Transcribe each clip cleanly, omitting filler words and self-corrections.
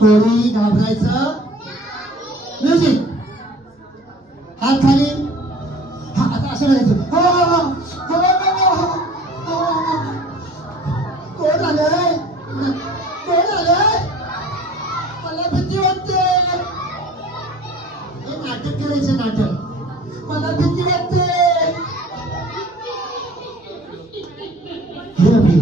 कोणी घाबरायचं म्युझिक हात खाली हा आता असं करायचं कोण आलंय कोण आलंय मला भीती वाटते हे नाटक करायचं नाटक मला भीती वाटते हे अभि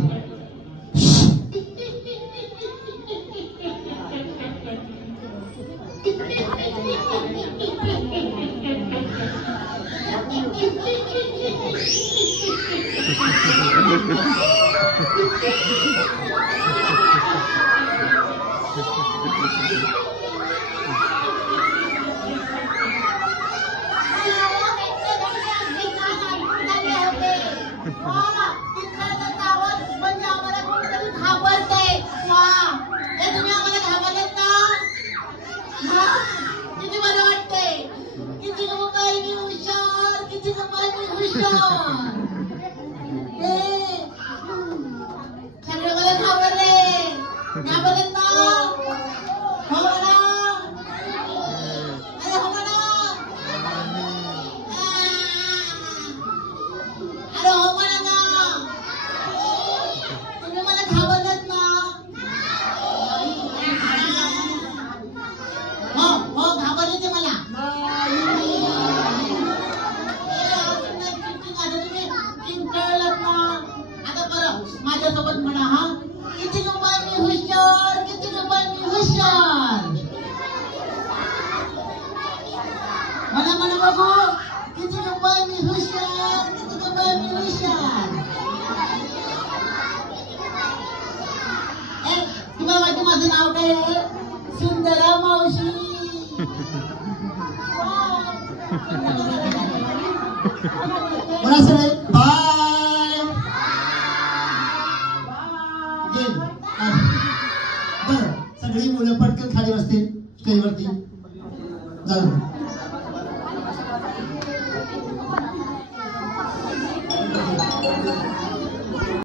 सगळी मुलं पटकन खाली बसतील स्टेजवरती झालं